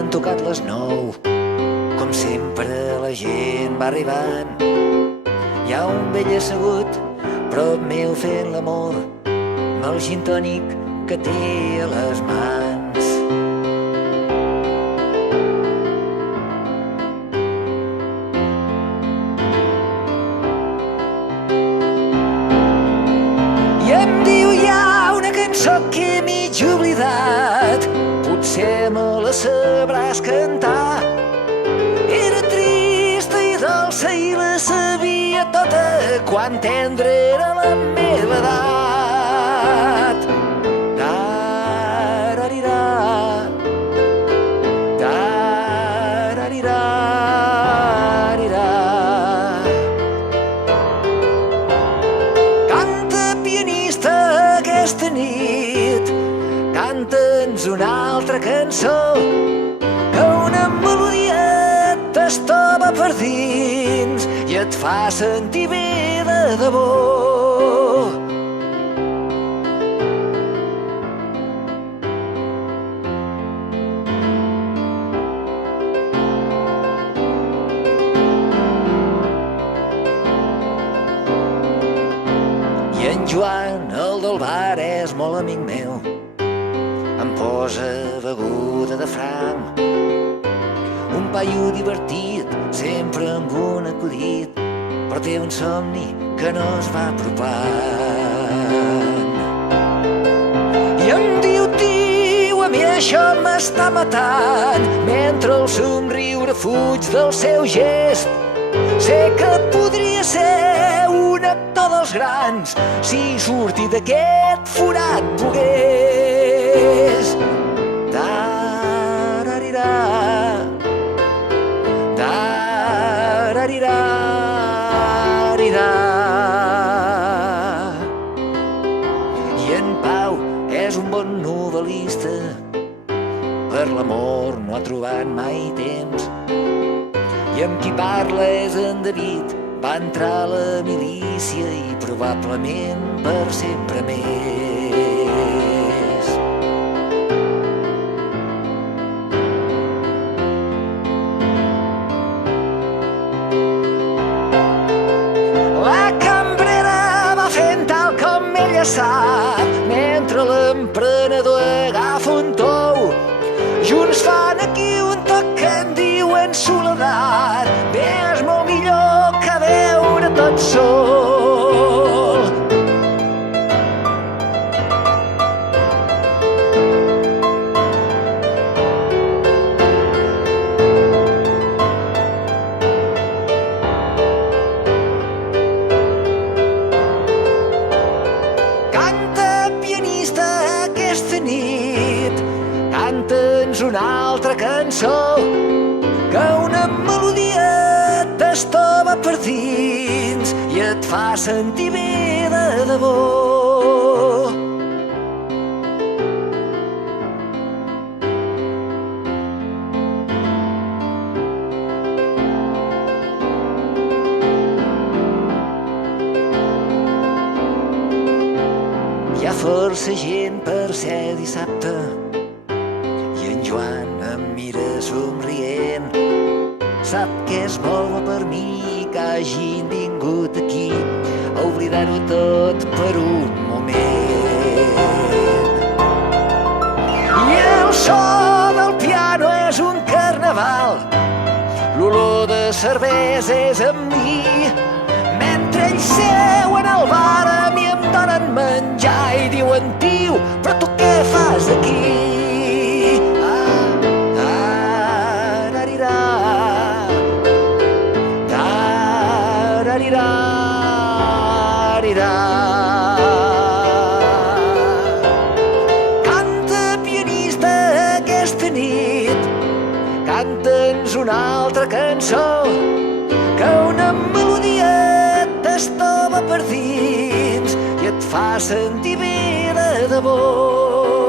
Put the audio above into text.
han tocat les 9. Com sempre la gent va arribant. Hi ha un vell assegut prop meu fent l'amor amb el gin tònic que té a les mans. I em diu hi ha una cançó que he mig oblidat, potser me la sabràs cantar. Era trista i dolça i la sabia tota quan tendre era la meva edat. Tararirà, tararirà, canta pianista aquesta nit, canta'ns una altra cançó, que una melodia t'estova per dins i et fa sentir bé de debò. I en Joan, el del bar, és molt amic meu. Em posa beguda de franc, un paio divertit, sempre amb un acudit, però té un somni que no es va apropant. I em diu, tio, a mi això m'està matant, mentre el somriure fuig del seu gest. Sé que podria ser un actor dels grans si sortir d'aquest forat pogués. Tararirà, tararirà, i en Pau és un bon novel·lista, per l'amor no ha trobat mai temps. I amb qui parla és en David, va entrar a la milícia i probablement per sempre més. La cambrera va fent tal com ella sap, mentre l'emprenedor agafa un tou. Junts fan aquí un toc que en diuen soledat. Bé, és molt millor que veure tot sol. Canta pianista aquesta nit, canta'ns una altra cançó, que una melodia t'estova per dins i et fa sentir bé de debò. Hi ha força gent per ser dissabte i en Joan em mira somrient. Sap que és molt bo per mi que hagin vingut aquí a oblidar-ho tot per un moment. I el so del piano és un carnaval, l'olor de cervesa és amb mi. Mentre ells seuen al bar a mi em donen menjar i diuen, tio, però tu què fas aquí? Canta pianista aquesta nit, canta'ns una altra cançó, que una melodia t'estova per dins i et fa sentir bé de debò.